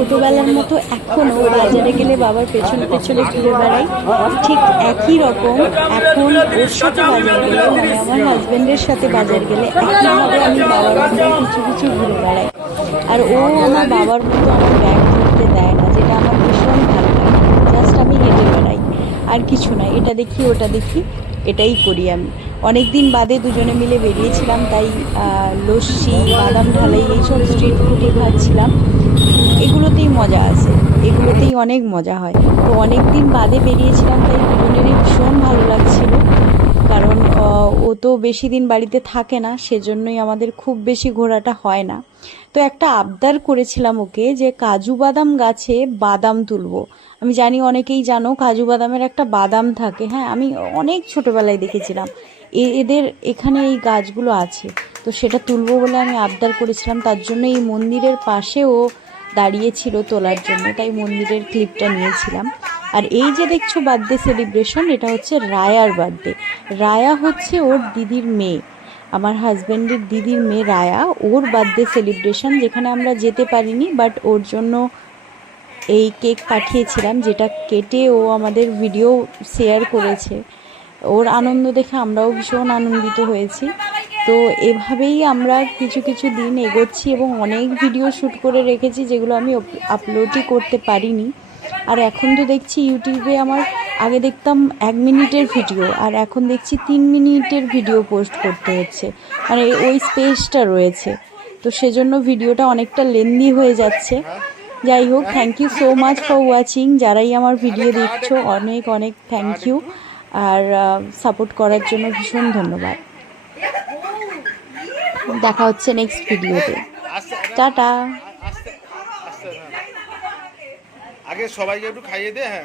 ছোটোবেলার মতো এখনও বাজারে গেলে বাবার পেছনে পেছনে ঘুরে বেড়াই, ঠিক একই রকম এখন ওর সাথে বাজার গেলে, মানে আমার হাজব্যান্ডের সাথে বাজার গেলে একইভাবে আমি বাবার মতো কিছু কিছু ঘুরে বেড়াই। আর ও আমার বাবার মতো আমার ব্যাগ ধরতে দেয় না, যেটা আমার ভীষণ ভালো লাগে। জাস্ট আমি হেঁটে বেড়াই, আর কিছু না, এটা দেখি ওটা দেখি, এটাই করি আমি। অনেক দিন বাদে দুজনে মিলে বেরিয়েছিলাম, তাই লস্যি, বাদাম ঢালাই এইসব স্ট্রিট ফুডই খাচ্ছিলাম। এগুলোতেই মজা আছে, এগুলোতেই অনেক মজা হয়। তো অনেক দিন বাদে বেরিয়েছিলাম, তাই দুজনেরই ভীষণ ভালো লাগছিল। কারণ ও তো বেশি দিন বাড়িতে থাকে না, সেজন্যই আমাদের খুব বেশি ঘোরাটা হয় না। তো একটা আবদার করেছিলাম ওকে যে কাজু বাদাম গাছে বাদাম তুলবো। আমি জানি অনেকেই জানো কাজু বাদামের একটা বাদাম থাকে, হ্যাঁ আমি অনেক ছোটবেলায় দেখেছিলাম এদের এখানে এই গাছগুলো আছে। তো সেটা তুলবো বলে আমি আবদার করেছিলাম, তার জন্য এই মন্দিরের পাশে ও দাঁড়িয়েছিল তোলার জন্য, তাই মন্দিরের ক্লিপটা নিয়েছিলাম। আর এই যে দেখছো বার্থডে সেলিব্রেশন, এটা হচ্ছে রায়ার বার্থডে। রায়া হচ্ছে ওর দিদির মেয়ে, আমার হাজব্যান্ডের দিদির মেয়ে রায়া, ওর বার্থডে সেলিব্রেশন, যেখানে আমরা যেতে পারিনি, বাট ওর জন্য এই কেক পাঠিয়েছিলাম, যেটা কেটে ও আমাদের ভিডিও শেয়ার করেছে। ওর আনন্দ দেখে আমরাও ভীষণ আনন্দিত হয়েছি। তো এভাবেই আমরা কিছু কিছু দিন এগোচ্ছি এবং অনেক ভিডিও শ্যুট করে রেখেছি, যেগুলো আমি আপলোডই করতে পারিনি। আর এখন তো দেখছি ইউটিউবে আমার, আগে দেখতাম 1 মিনিটের ভিডিও, আর এখন দেখছি 3 মিনিটের ভিডিও পোস্ট করতে হচ্ছে, মানে ওই স্পেসটা রয়েছে। তো সেজন্য ভিডিওটা অনেকটা লেন্দি হয়ে যাচ্ছে। যাই হোক, thank you so much for watching. যারাই আমার ভিডিও দেখছো অনেক অনেক থ্যাংক ইউ, আর সাপোর্ট করার জন্য ভীষণ ধন্যবাদ। দেখা হচ্ছে নেক্সট ভিডিওতে। টাটা। আগে সবাইকে একটু খাইয়ে দে। হ্যাঁ,